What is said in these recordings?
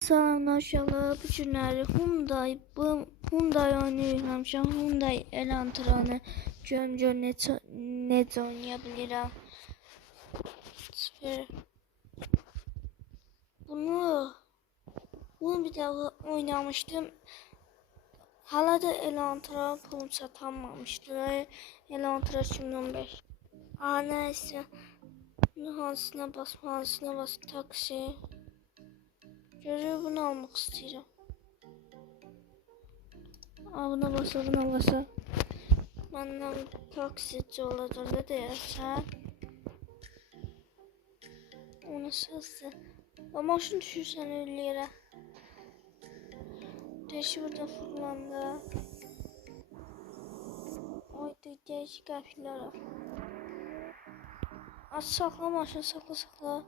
Salamlaşalı bu günləri Hyundai oynayıram. Hyundai Elantranı gör necə oynaya bilirəm. Süper. Bunu bir dəfə oynamışdım. Hala da Elantra pulum çatanmamışdı. Elantra 2015. Nəysə. Hansına bas, taksi. Görüyor, bunu almaq istəyirəm. Buna basa. Məndən taksici olacaq da deyərsən. Onu sözdə. Maşın düşürsən öyle yerə. Deşi burada fırlandı. Oyda değişik qəfillər var. Saxla maşını, saxla.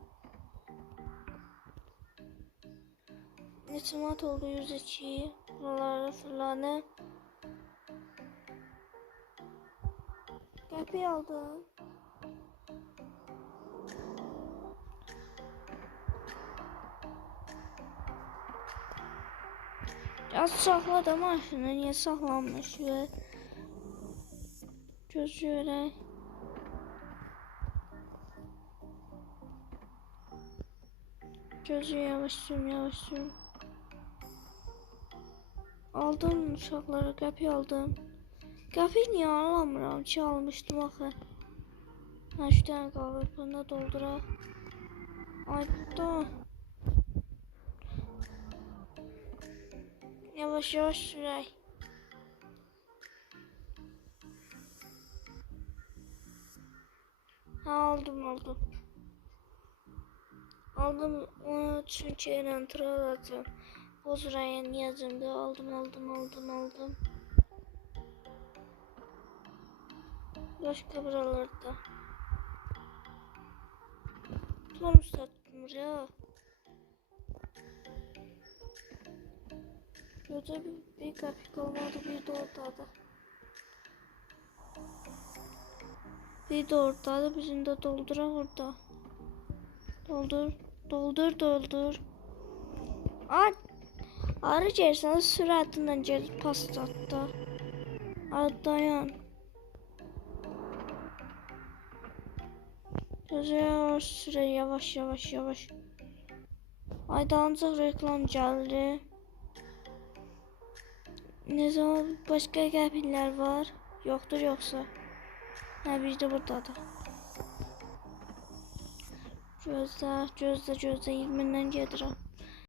Neçə manat oldu? 102. Buralara fırlanı. Qəpiyi aldım. Az saxla da maşını, niyə saxlanmış və göz görək. Gözü yavaş sür. Aldım uşaqları, qəpiyi aldım. Qəpiyi niyə alamıram ki, almışdım axı. Şu dənə qalır, bunu dolduraq. Ayda. Yavaş sürək. Aldım. Aldım onu çünkü Elantra alacağım. Bozraya niyazım da aldım. Başka buralarda. Tam sattım ya. Burada bir kapı kalmadı, bir de ortada. Bizim de doldurak orada. Doldur. Arı gelsen süratinden gelip pastatta. Dayan. Yavaş süre, yavaş. Ayda ancaq reklam geldi. Ne zaman başka qəpillər var? Yoktur yoksa. Bir de buradadır. Gözlə 20'dən gedirəm.